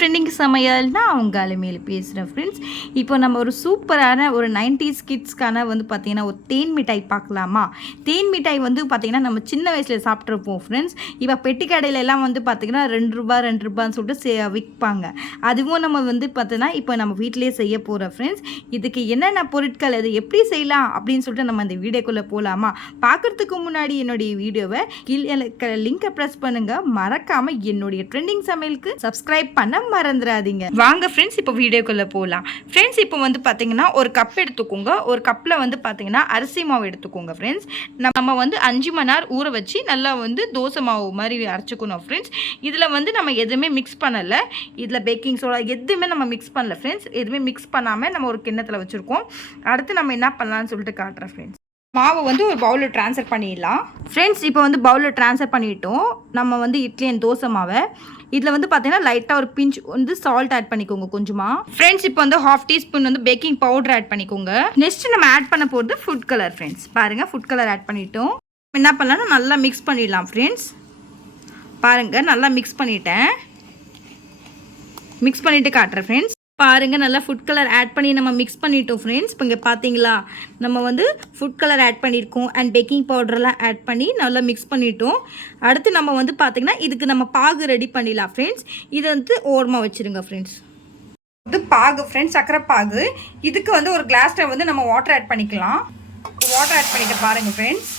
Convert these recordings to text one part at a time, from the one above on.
Trending சமையல்னா அவங்க அலுமையில் பேசுகிறேன் friends இப்போ நம்ம ஒரு சூப்பரான ஒரு நைன்டிஸ் கிட்ஸ்க்கான வந்து பார்த்திங்கன்னா ஒரு தேன் மிட்டாய் பார்க்கலாமா தேன் மிட்டாய் வந்து பார்த்திங்கன்னா நம்ம சின்ன வயசில் சாப்பிட்ருப்போம் ஃப்ரெண்ட்ஸ் இப்போ பெட்டி கடையிலலாம் வந்து பார்த்திங்கன்னா ரெண்டு ரூபா ரெண்டு ரூபான்னு சொல்லிட்டு சே விற்பாங்க. அதுவும் நம்ம வந்து பார்த்தோன்னா இப்போ நம்ம வீட்டிலேயே செய்ய போகிறோம் ஃப்ரெண்ட்ஸ் இதுக்கு என்னென்ன பொருட்கள் அது எப்படி செய்யலாம் அப்படின்னு சொல்லிட்டு நம்ம அந்த வீடியோக்குள்ளே போகலாமா பார்க்குறதுக்கு முன்னாடி என்னுடைய வீடியோவை கீழே லிங்கை ப்ரெஸ் பண்ணுங்கள் மறக்காமல் என்னுடைய ட்ரெண்டிங் சமையலுக்கு சப்ஸ்கிரைப் பண்ண மறந்துடாதீங்க வாங்க ஃப்ரெண்ட்ஸ் இப்போ வீடியோக்குள்ளே போகலாம் ஃப்ரெண்ட்ஸ் இப்போ வந்து பார்த்தீங்கன்னா ஒரு கப் எடுத்துக்கோங்க. ஒரு கப்பில் வந்து பார்த்தீங்கன்னா அரிசி மாவு எடுத்துக்கோங்க ஃப்ரெண்ட்ஸ் நம்ம வந்து அஞ்சு மணி நேரம் ஊற வச்சு நல்லா வந்து தோசை மாவு மாதிரி அரைச்சிக்கணும் ஃப்ரெண்ட்ஸ் இதில் வந்து நம்ம எதுவுமே மிக்ஸ் பண்ணலை. இதில் பேக்கிங் சோடா எதுவுமே நம்ம மிக்ஸ் பண்ணல ஃப்ரெண்ட்ஸ் எதுவுமே மிக்ஸ் பண்ணாமல் நம்ம ஒரு கிண்ணத்தில் வச்சுருக்கோம். அடுத்து நம்ம என்ன பண்ணலாம்னு சொல்லிட்டு காட்டுறேன் ஃப்ரெண்ட்ஸ் மாவை வந்து ஒரு பவுலில் ட்ரான்ஸ்ஃபர் பண்ணிடலாம். ஃப்ரெண்ட்ஸ் இப்போ வந்து பவுலில் ட்ரான்ஸ்ஃபர் பண்ணிட்டோம். நம்ம வந்து இட்லி அண்ட் தோசை மாவை. இதில் வந்து பார்த்தீங்கன்னா லைட்டாக ஒரு பிஞ்ச் வந்து சால்ட் ஆட் பண்ணிக்கோங்க கொஞ்சமாக ஃப்ரெண்ட்ஸ் இப்போ வந்து ஹாஃப் டீஸ்பூன் வந்து பேக்கிங் பவுடர் ஆட் பண்ணிக்கோங்க. நெக்ஸ்ட் நம்ம ஆட் பண்ண போகிறது ஃபுட் கலர் ஃப்ரெண்ட்ஸ் பாருங்கள் ஃபுட் கலர் ஆட் பண்ணிட்டோம். என்ன பண்ணலாம்னா நல்லா மிக்ஸ் பண்ணிடலாம் ஃப்ரெண்ட்ஸ் பாருங்கள் நல்லா மிக்ஸ் பண்ணிட்டேன். மிக்ஸ் பண்ணிவிட்டு காட்டுறேன் ஃப்ரெண்ட்ஸ் பாருங்கள் நல்லா ஃபுட் கலர் ஆட் பண்ணி நம்ம மிக்ஸ் பண்ணிட்டோம் ஃப்ரெண்ட்ஸ் இப்போ இங்கே பார்த்தீங்களா நம்ம வந்து ஃபுட் கலர் ஆட் பண்ணியிருக்கோம் அண்ட் பேக்கிங் பவுடர்லாம் ஆட் பண்ணி நல்லா மிக்ஸ் பண்ணிட்டோம். அடுத்து நம்ம வந்து பார்த்திங்கன்னா இதுக்கு நம்ம பாகு ரெடி பண்ணிடலாம் ஃப்ரெண்ட்ஸ் இதை வந்து ஓரமாக வச்சுருங்க ஃப்ரெண்ட்ஸ் இது பாகு ஃப்ரெண்ட்ஸ் சக்கரை பாகு. இதுக்கு வந்து ஒரு கிளாஸில் வந்து நம்ம வாட்டர் ஆட் பண்ணிக்கலாம். வாட்டர் ஆட் பண்ணிக்க பாருங்கள் ஃப்ரெண்ட்ஸ்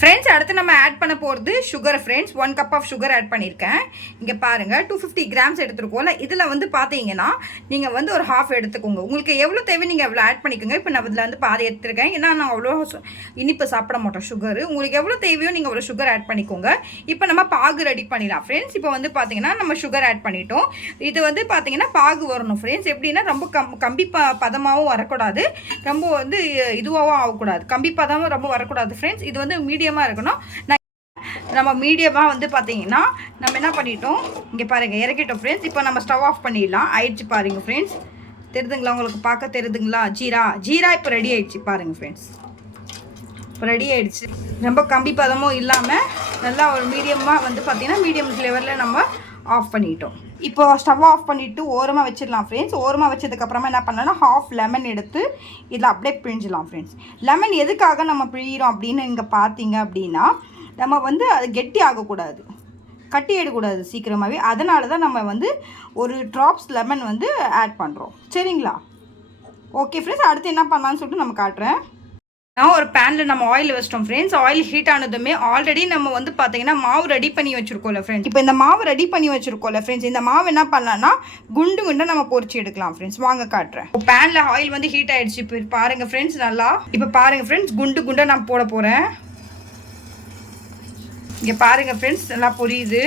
ஃப்ரெண்ட்ஸ் அடுத்து நம்ம ஆட் பண்ண போகிறது sugar friends one cup of sugar add பண்ணியிருக்கேன் இங்கே பாருங்கள் டூ ஃபிஃப்டி கிராம்ஸ் எடுத்துருக்கோம்ல இதில் வந்து பார்த்தீங்கன்னா நீங்கள் வந்து ஒரு ஹாஃப் எடுத்துக்கோங்க. உங்களுக்கு எவ்வளோ தேவை நீங்கள் எவ்வளோ ஆட் பண்ணிக்கோங்க. இப்போ நான் இதில் வந்து பாதி எடுத்துருக்கேன். ஏன்னா நான் அவ்வளோ சு- இனிப்பு சாப்பிட மாட்டோம் சுகர் உங்களுக்கு எவ்வளோ தேவையோ நீங்கள் அவ்வளோ சுகர் ஆட் பண்ணிக்கோங்க. இப்போ நம்ம பாகு ரெடி பண்ணிடலாம். ஃப்ரெண்ட்ஸ் இப்போ வந்து பார்த்தீங்கன்னா நம்ம சுகர் ஆட் பண்ணிட்டோம். இது வந்து பார்த்தீங்கன்னா பாகு வரணும். ஃப்ரெண்ட்ஸ் எப்படின்னா ரொம்ப கம் கம்பி ப பதமாகவும் வரக்கூடாது. ரொம்ப வந்து இதுவாகவும் ஆகக்கூடாது. கம்பி பதமும் ரொம்ப வரக்கூடாது. ஃப்ரெண்ட்ஸ் இது வந்து மீடியம் மீடியமாக இருக்கணும். நான் நம்ம மீடியமாக வந்து பார்த்தீங்கன்னா நம்ம என்ன பண்ணிட்டோம்? இங்கே பாருங்கள் இறக்கிட்டோம் ஃப்ரெண்ட்ஸ் இப்போ நம்ம ஸ்டவ் ஆஃப் பண்ணிடலாம். ஆயிடுச்சு பாருங்கள் ஃப்ரெண்ட்ஸ் தெரியுதுங்களா உங்களுக்கு பார்க்க தெரியுதுங்களா ஜீரா ஜீரா இப்போ ரெடி ஆயிடுச்சு பாருங்கள் ஃப்ரெண்ட்ஸ் இப்போ ரெடி ஆயிடுச்சு. ரொம்ப கம்பி பதமும் இல்லாமல் நல்லா ஒரு மீடியமாக வந்து பார்த்திங்கன்னா மீடியம் ஃப்ளேவரில் நம்ம ஆஃப் பண்ணிட்டோம். இப்போ ஸ்டவ் ஆஃப் பண்ணிவிட்டு ஓரமாக வச்சிடலாம் ஃப்ரெண்ட்ஸ் ஓரமாக வச்சதுக்கப்புறமா என்ன பண்ணலாம்னா ஹாஃப் லெமன் எடுத்து இதில் அப்படியே பிழிஞ்சிடலாம் ஃப்ரெண்ட்ஸ் லெமன் எதுக்காக நம்ம பிழிகிறோம் அப்படின்னு இங்கே பார்த்தீங்க அப்படின்னா நம்ம வந்து அது கெட்டி ஆகக்கூடாது. கட்டி எடுக்கூடாது சீக்கிரமாகவே அதனால தான் நம்ம வந்து ஒரு ட்ராப்ஸ் லெமன் வந்து ஆட் பண்ணுறோம் சரிங்களா? ஓகே ஃப்ரெண்ட்ஸ் அடுத்து என்ன பண்ணலான்னு சொல்லிட்டு நம்ம காட்டுறேன். நான் ஒரு பேனில் நம்ம ஆயில் வச்சிட்டோம் ஃப்ரெண்ட்ஸ் ஆயில் ஹீட் ஆனதுமே ஆல்ரெடி நம்ம வந்து பார்த்தீங்கன்னா மாவு ரெடி பண்ணி வச்சுருக்கோம்ல ஃப்ரெண்ட்ஸ் இப்போ இந்த மாவு ரெடி பண்ணி வச்சுருக்கோம்ல ஃப்ரெண்ட்ஸ் இந்த மாவு என்ன பண்ணலாம்னா குண்டு குண்டை நம்ம பொறிச்சு எடுக்கலாம் ஃப்ரெண்ட்ஸ் வாங்க காட்டுறேன். பேனில் ஆயில் வந்து ஹீட் ஆகிடுச்சு இப்போ பாருங்க ஃப்ரெண்ட்ஸ் நல்லா. இப்போ பாருங்க ஃப்ரெண்ட்ஸ் குண்டு குண்டை நான் போட போகிறேன் இங்கே பாருங்க ஃப்ரெண்ட்ஸ் நல்லா பொரியுது.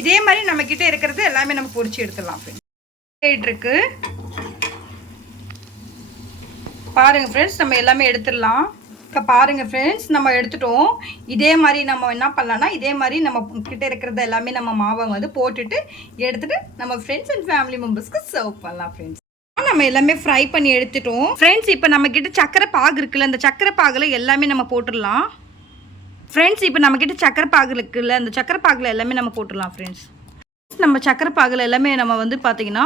இதே மாதிரி நம்ம இருக்கிறது எல்லாமே நம்ம பொரிச்சு எடுத்துடலாம் ஃப்ரெண்ட்ஸ் இருக்கு. பாருங்க ஃப்ரெண்ட்ஸ் நம்ம எல்லாமே எடுத்துடலாம். இப்போ பாருங்கள் ஃப்ரெண்ட்ஸ் நம்ம எடுத்துட்டோம். இதே மாதிரி நம்ம என்ன பண்ணலாம்னா இதே மாதிரி நம்ம கிட்டே இருக்கிறத எல்லாமே நம்ம மாவை வந்து போட்டுட்டு எடுத்துட்டு நம்ம ஃப்ரெண்ட்ஸ் அண்ட் ஃபேமிலி மெம்பர்ஸ்க்கு சர்வ் பண்ணலாம் ஃப்ரெண்ட்ஸ் நம்ம எல்லாமே ஃப்ரை பண்ணி எடுத்துட்டோம். ஃப்ரெண்ட்ஸ் இப்போ நம்ம கிட்ட சக்கரை பாகு இருக்குல்ல அந்த சக்கரை பாகில் எல்லாமே நம்ம போட்டுடலாம். ஃப்ரெண்ட்ஸ் இப்போ நம்மக்கிட்ட சக்கரை பாகு இருக்குல்ல அந்த சக்கரை பாகில் எல்லாமே நம்ம போட்டுடலாம் ஃப்ரெண்ட்ஸ் நம்ம சக்கரை பாகில் எல்லாமே நம்ம வந்து பார்த்திங்கன்னா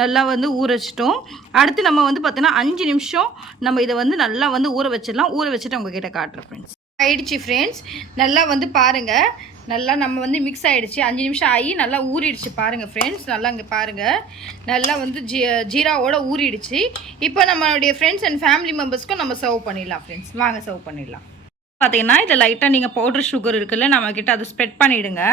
நல்லா வந்து ஊற வச்சிட்டோம். அடுத்து நம்ம வந்து பார்த்தோன்னா அஞ்சு நிமிஷம் நம்ம இதை வந்து நல்லா வந்து ஊற வச்சிடலாம். ஊற வச்சுட்டு உங்ககிட்ட காட்டுறேன் ஃப்ரெண்ட்ஸ் ஆயிடுச்சு ஃப்ரெண்ட்ஸ் நல்லா வந்து பாருங்கள் நல்லா நம்ம வந்து மிக்ஸ் ஆகிடுச்சு அஞ்சு நிமிஷம் ஆகி நல்லா ஊறிடுச்சு பாருங்கள் ஃப்ரெண்ட்ஸ் நல்லா இங்கே பாருங்கள் நல்லா வந்து ஜீ ஜீராவோட ஊறிடுச்சு. இப்போ நம்மளுடைய ஃப்ரெண்ட்ஸ் அண்ட் ஃபேமிலி மெம்பர்ஸ்க்கும் நம்ம சர்வ் பண்ணிடலாம் ஃப்ரெண்ட்ஸ் வாங்க சர்வ் பண்ணிடலாம். பார்த்தீங்கன்னா இதில் லைட்டாக நீங்கள் பவுடர் சுகர் இருக்குல்ல நம்மக்கிட்ட அதை ஸ்ப்ரெட் பண்ணிவிடுங்க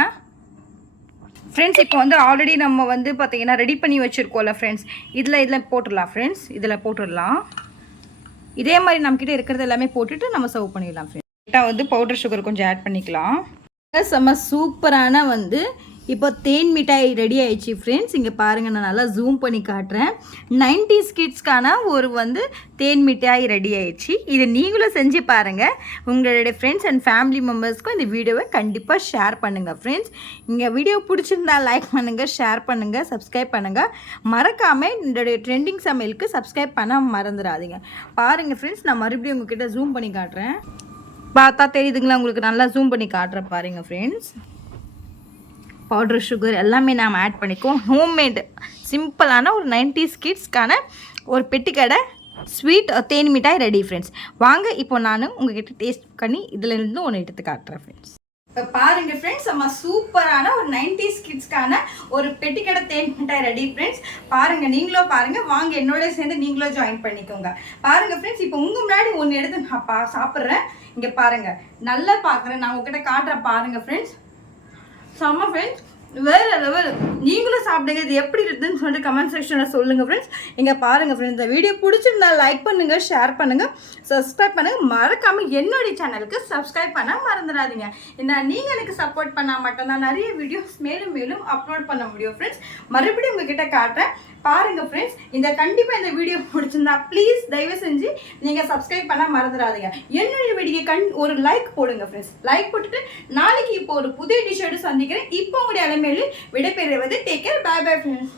ஃப்ரெண்ட்ஸ் இப்போ வந்து ஆல்ரெடி நம்ம வந்து பார்த்தீங்கன்னா ரெடி பண்ணி வச்சுருக்கோம்ல ஃப்ரெண்ட்ஸ் இதில் இதில் போட்டுடலாம் ஃப்ரெண்ட்ஸ் இதில் போட்டுடலாம். இதே மாதிரி நம்மக்கிட்ட இருக்கிறது எல்லாமே போட்டுட்டு நம்ம சர்வ் பண்ணிடலாம் ஃப்ரெண்ட்ஸ் லைட்டாக வந்து பவுடர் சுகர் கொஞ்சம் ஆட் பண்ணிக்கலாம். செம்ம சூப்பரான வந்து இப்போ தேன் மிட்டாய் ரெடி ஆயிடுச்சு ஃப்ரெண்ட்ஸ் இங்கே பாருங்கள் நான் நல்லா ஜூம் பண்ணி காட்டுறேன். 90s கிட்ஸ்க்கான ஒரு வந்து தேன் மிட்டாய் ரெடி ஆயிடுச்சு. இதை நீங்களும் செஞ்சு பாருங்கள் உங்களுடைய ஃப்ரெண்ட்ஸ் அண்ட் ஃபேமிலி மெம்பர்ஸ்க்கும் இந்த வீடியோவை கண்டிப்பாக ஷேர் பண்ணுங்கள் ஃப்ரெண்ட்ஸ் இங்கே வீடியோ பிடிச்சிருந்தா லைக் பண்ணுங்கள் ஷேர் பண்ணுங்கள் சப்ஸ்கிரைப் பண்ணுங்கள் மறக்காமல் என்னுடைய ட்ரெண்டிங் சமையலுக்கு சப்ஸ்கிரைப் பண்ண மறந்துடாதீங்க. பாருங்கள் ஃப்ரெண்ட்ஸ் நான் மறுபடியும் உங்ககிட்ட ஜூம் பண்ணி காட்டுறேன். பார்த்தா தெரியுதுங்களா? உங்களுக்கு நல்லா ஜூம் பண்ணி காட்டுறேன் பாருங்கள் ஃப்ரெண்ட்ஸ் பவுடர் சுகர் எல்லாமே நாம் ஆட் பண்ணிக்குவோம். ஹோம்மேடு சிம்பிளான ஒரு நைன்டிஸ் கிட்ஸ்க்கான ஒரு பெட்டிக்கடை ஸ்வீட் தேன் மிட்டாய் ரெடி ஃப்ரெண்ட்ஸ் வாங்க இப்போ நான் உங்ககிட்ட டேஸ்ட் பண்ணி இதுலேருந்து ஒன்று எடுத்து காட்டுறேன் ஃப்ரெண்ட்ஸ் இப்போ பாருங்க ஃப்ரெண்ட்ஸ் நம்ம சூப்பரான ஒரு நைன்டிஸ் கிட்ஸ்க்கான ஒரு பெட்டிக்கடை தேன் மிட்டாய் ரெடி ஃப்ரெண்ட்ஸ் பாருங்க நீங்களும் பாருங்க. வாங்க என்னோட சேர்ந்து நீங்களும் ஜாயின் பண்ணிக்கோங்க. பாருங்க ஃப்ரெண்ட்ஸ் இப்போ உங்க முன்னாடி ஒன்று எடுத்து நான் பா சாப்பிட்றேன். இங்கே பாருங்க நல்லா பார்க்குறேன் நான் உங்ககிட்ட காட்டுறேன் பாருங்க ஃப்ரெண்ட்ஸ் செம்ம ஃப்ரெண்ட்ஸ் வேறு லெவல் நீங்களும் சாப்பிடுங்க. இது எப்படி இருக்குதுன்னு சொல்லிட்டு கமெண்ட் செக்ஷனில் சொல்லுங்க ஃப்ரெண்ட்ஸ் இங்கே பாருங்கள் ஃப்ரெண்ட்ஸ் இந்த வீடியோ பிடிச்சிருந்தா லைக் பண்ணுங்கள் ஷேர் பண்ணுங்கள் சப்ஸ்கிரைப் பண்ணுங்க. மறக்காமல் என்னுடைய சேனலுக்கு சப்ஸ்கிரைப் பண்ண மறந்துடாதீங்க. ஏன்னா நீங்கள் எனக்கு சப்போர்ட் பண்ணால் மட்டும்தான் நிறைய வீடியோஸ் மேலும் மேலும் அப்லோட் பண்ண முடியும் ஃப்ரெண்ட்ஸ் மறுபடியும் உங்ககிட்ட காட்டுறேன். பாருங்க ஃப்ரெண்ட்ஸ் இந்த கண்டிப்பாக இந்த வீடியோ பிடிச்சிருந்தா ப்ளீஸ் தயவு செஞ்சு நீங்கள் சப்ஸ்கிரைப் பண்ண மறந்துடாதீங்க. என்னுடைய வீடியோ கண் ஒரு லைக் போடுங்க ஃப்ரெண்ட்ஸ் லைக் போட்டுட்டு நாளைக்கு இப்போ ஒரு புதிய டிஷர்ட்டு சந்திக்கிறேன். இப்போ உங்களுடைய அலைமையில் விடைபெறுவது take care bye bye friends